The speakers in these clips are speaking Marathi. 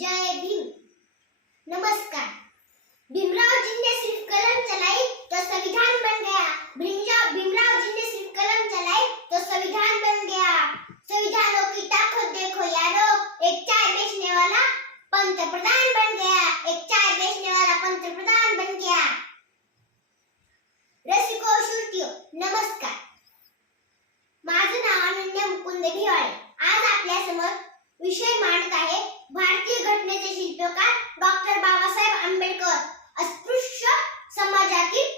जय भीम. नमस्कार. भीमराव जी ने सिर्फ कलम चलाई तो संविधान बन गया. भीमराव भीमराव जी ने सिर्फ कलम चलाई तो संविधान बन गया. संविधानों की ताकत देखो यारो एक चाय बेचने वाला पंतप्रधान बन गया. एक चाय बेचने वाला पंतप्रधान बन गया. रसिको श्रुतियो नमस्कार. माझं नाव अनन्या मुकुंद भिवाळे आज आपल्यासमोर विषय मांडता घटनेचे शिल्पकार डॉक्टर बाबासाहेब आंबेडकर. अस्पृश्य समाजातील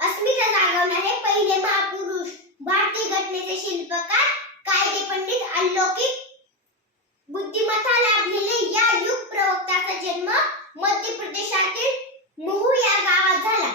अस्मिता जागवणारे पहिले महापुरुष. भारतीय घटनेचे शिल्पकार कायदे पंडित अलौकिक बुद्धिमत्ता लाभलेले या युग प्रवक्त्याचा जन्म मध्य प्रदेशातील मुहू या गावात झाला.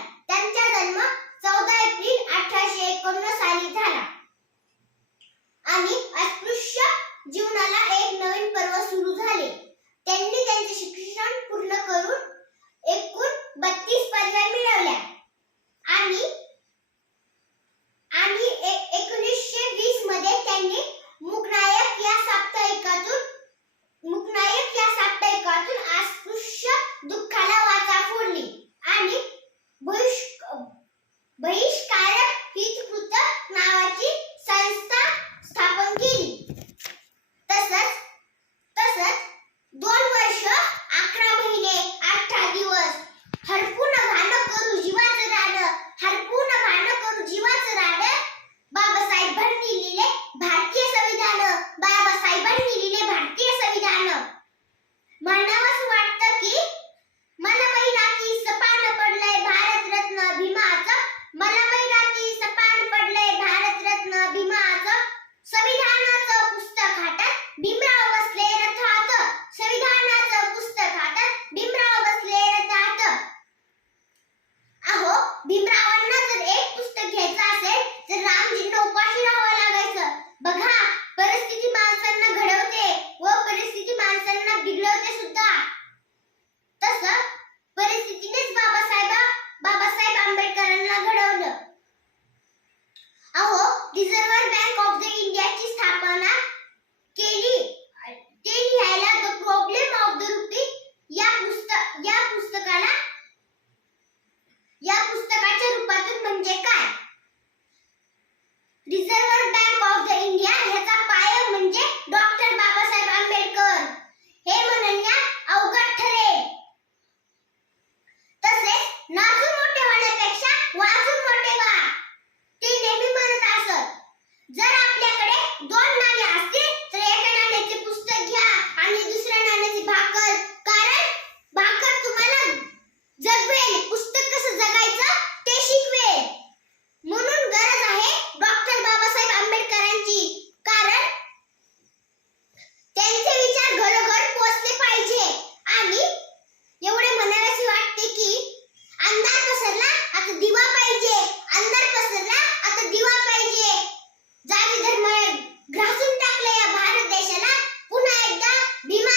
Reserve Bank of Dime